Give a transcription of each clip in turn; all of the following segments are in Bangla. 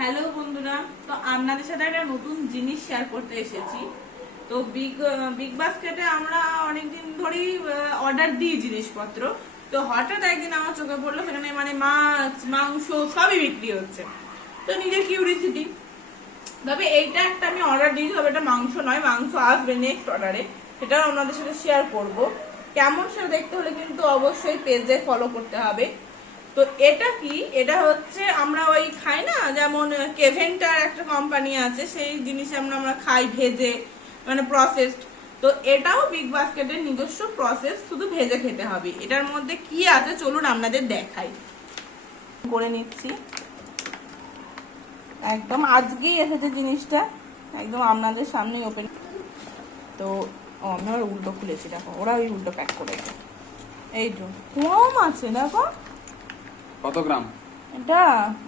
হ্যালো বন্ধুরা, তো আপনাদের সাথে একটা নতুন জিনিস শেয়ার করতে এসেছি। তো বিগ বাস্কেটে আমরা অনেকদিন ধরেই অর্ডার দিই জিনিসপত্র। তো হঠাৎ একদিন আমার চোখে পড়লো সেখানে মানে মাছ মাংস সবই বিক্রি হচ্ছে। তো নিজের কিউরিসিটি, তবে এইটা একটা আমি অর্ডার দিয়েছি, তবে এটা মাংস নয়, মাংস আসবে নেক্সট অর্ডারে, সেটাও আপনাদের সাথে শেয়ার করব। কেমন সেটা দেখতে হলে কিন্তু অবশ্যই পেজে ফলো করতে হবে। তো এটা কি, এটা হচ্ছে আমরা ওই খাই না, যেমন কেভেন্টার একটা কোম্পানি আছে, সেই জিনিস আমরা খাই ভেজে, মানে প্রসেসড। তো এটাও বিগ বাস্কেটের নিজস্ব প্রসেস, শুধু ভেজে খেতে হবে। এটার মধ্যে কি আছে চলুন আপনাদের দেখাই। করে নিচ্ছি, একদম আজকেই এসেছে জিনিসটা, একদম আপনাদের সামনেই ওপেন। তো আমি আবার উল্টো খুলেছি, দেখো ওরা ওই উল্টো প্যাক করেছে। এই তো কম আছে, দেখো কত গ্রাম এটা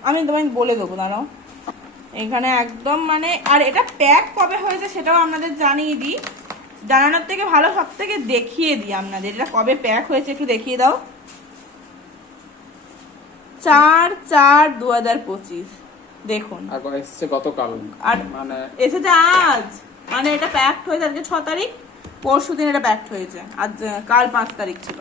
আমি তোমায় বলে দেবো, দাঁড়াও। এখানে একদম মানে, আর এটা প্যাক কবে হয়েছে সেটাও আপনাদের জানিয়ে দিই। জানানোর থেকে ভালো সব থেকে দেখিয়ে দিই আপনাদের, এটা কবে প্যাক হয়েছে একটু দেখিয়ে দাও। 4/4/2025 দেখুন। আর এসেছে গতকাল, আর মানে এসেছে আজ, মানে এটা প্যাক হয়েছে আজকে 6 তারিখ, পরশু দিন এটা প্যাক হয়েছে, আজ কাল 5 তারিখ ছিল।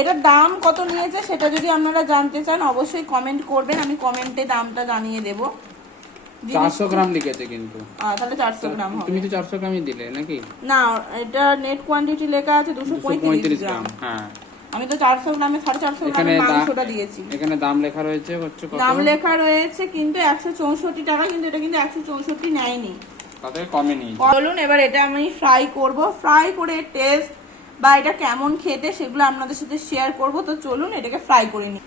এটার দাম কত নিয়েছে সেটা যদি আপনারা জানতে চান অবশ্যই কমেন্ট করবেন, আমি কমেন্টে দামটা জানিয়ে দেব। 400 গ্রাম লিখেছে কিন্তু। তাহলে 400 গ্রাম হবে। তুমি তো 400 গ্রামই দিলে নাকি? না, এটা নেট কোয়ান্টিটি লেখা আছে 235 গ্রাম। হ্যাঁ, আমি তো 400 গ্রামে 450 গ্রামের মাংসটা দিয়েছি। এখানে দাম লেখা রয়েছে হচ্ছে কত? দাম লেখা রয়েছে কিন্তু 164 টাকা, কিন্তু এটা কিন্তু 164 নেয়নি, তাতে কমে নেই। বলুন এবার এটা আমি ফ্রাই করব, ফ্রাই করে টেস্ট বা এটা কেমন খেতে সেগুলো আপনাদের সাথে শেয়ার করব। তো চলুন এটাকে ফ্রাই করে নিই।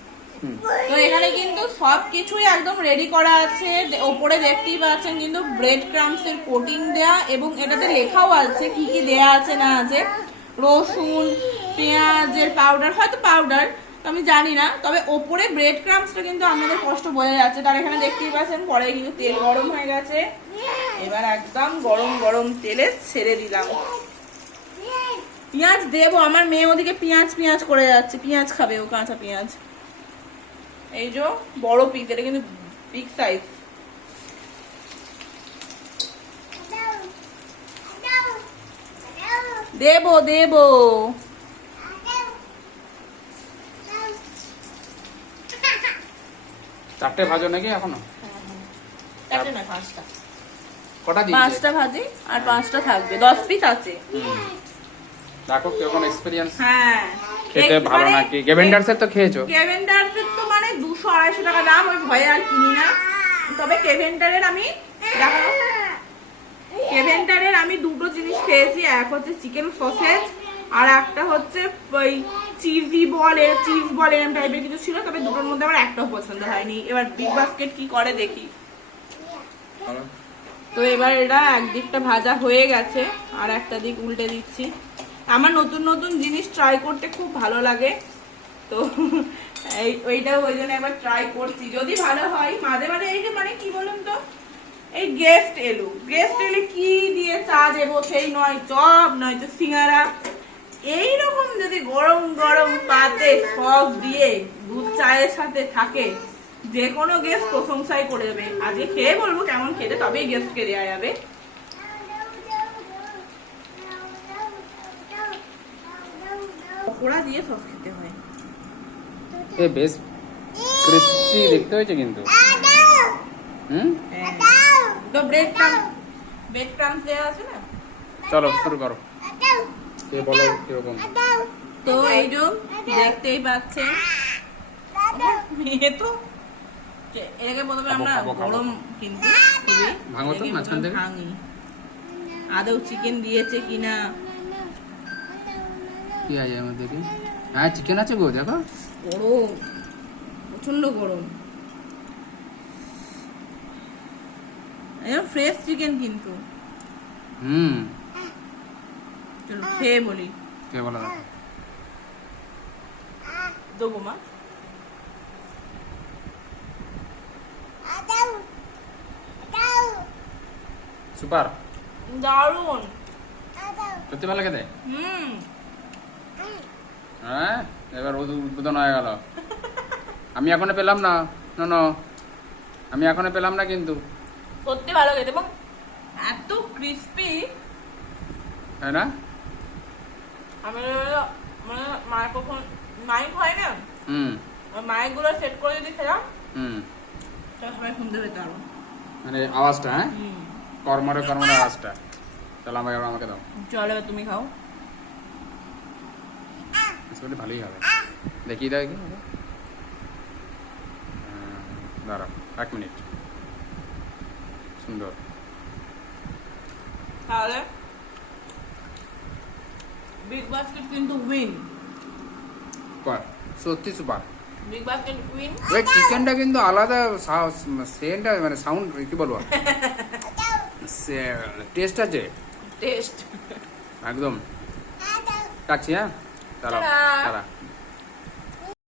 তো এখানে কিন্তু সবকিছুই একদম রেডি করা আছে, ওপরে দেখতেই পাচ্ছেন কিন্তু ব্রেড ক্রাম্বস এর কোটিং দেয়া, এবং এটাতে লেখাও আছে কি কি দেয়া আছে না আছে। রসুন, পেঁয়াজের পাউডার, হয়তো পাউডার তো আমি জানি না, তবে ওপরে ব্রেড ক্রাম্বসটা কিন্তু আপনাদের কষ্ট বোঝা যাচ্ছে। তার এখানে দেখতেই পাচ্ছেন পরে কিন্তু তেল গরম হয়ে গেছে, এবার একদম গরম গরম তেলে ছেড়ে দিলাম। পেঁয়াজ দেবো, আমার মেয়ে ওদিকে পেঁয়াজ পেঁয়াজ করে যাচ্ছে, পেঁয়াজ খাবে ও, কাঁচা পেঁয়াজ। এই যে বড় পিস, এটা কিন্তু বিগ সাইজ। দেবো দেবো, চারটে ভাজো নাকি এখনো? চারটে না 5টা, কটা দিয়েছে? 5টা ভাজি আর 5টা থাকবে, 10 পিস আছে। দেখো কেমন এক্সপেরিয়েন্স, হ্যাঁ খেতে ভালো নাকি? কেভেন্ডারস এর তো খেয়েছো? কেভেন্ডারস এর তো মানে 200-250 টাকা দাম, ওই ভয়ে আর কিনি না। তবে কেভেন্ডারের আমি কেভেন্টারের আমি দুটো জিনিস খেয়েছি, এক হচ্ছে চিকেন সসেজ আর একটা হচ্ছে ওই চিজ বল এরম টাইপের কিছু ছিল, তবে দুটোর মধ্যে আমার একটাও পছন্দ হয়নি। এবার বিগ বাস্কেট কি করে দেখি। তো এবার এটা একদিকটা ভাজা হয়ে গেছে, আর একটা দিক উল্টে দিচ্ছি। আমার নতুন নতুন জিনিস ট্রাই করতে খুব ভালো লাগে, তো ওইটাও ওই জন্য একবার ট্রাই করছি, যদি ভালো হয়। মাঝে মাঝে এই যে মানে কি বলুন তো, এই গেস্ট এলে কি দিয়ে চা দেবো সেই নয় চপ নয়তো সিঙ্গারা, এইরকম যদি গরম গরম পাতে সস দিয়ে দুধ চায়ের সাথে থাকে, যে কোনো গেস্ট প্রশংসাই করে যাবে। আজকে খেয়ে বলবো কেমন খেতে, তবেই গেস্টকে দেওয়া যাবে। পকোড়া দিয়ে সস খেতে হয়, এ বেশ ক্রিস্পি দেখতে হয়েছে কিন্তু। তো ব্রেড ক্রাম্বস দেওয়া আছে না। চলো শুরু করো, কে বলো কিরকম। তো এই যে দেখতেই পাচ্ছেন, মেয়ে তো এটাকে প্রথমে আমরা গরম কিন্তু খুবই ভাঙো তো মাঝখান থেকে, ভাঙি আদৌ চিকেন দিয়েছে কিনা। কি আছে আমাদের? হ্যাঁ চিকেন আছে গো, দেখো গরম, প্রচন্ড গরম, ফ্রেশ চিকেন কিন্তু। চলো খেয়ে বলি, কে বলো দেবো মা। সুপার, দারুন, সত্যি ভালো খেতে। হ্যাঁ এবার উদ্বোধন হয়ে গেল। আমি এখনো পেলাম না। না আমি এখনো পেলাম না কিন্তু। সত্যি ভালো খেতে এবং এত ক্রিস্পি। তাই না? আমি মানে মায়ের কখন মাইক হয় না, হুম মাইক গুলো সেট করে যদি খেলাম হুম সবাই শুনতে পেতে পারবো। মানে আওয়াজটা, হ্যাঁ, কর্মরে আওয়াজটা। তাহলে আমাকে দাও। চলো তুমি খাও। আসলে ভালোই হবে। দেখি দেখি। দাঁড়াও 1 মিনিট। সুন্দর। তাহলে বিগ বাস্কেট কিন্তু উইন। সত্যি সুপার। Big basket win. ওই চিকেনটা কিন্তু আলাদা সেন্টটা, মানে সাউন্ড কি বলবো, টেস্ট আছে টেস্ট একদম। কাটছি, হ্যাঁ, দাঁড়াও টাটা। দাঁড়া।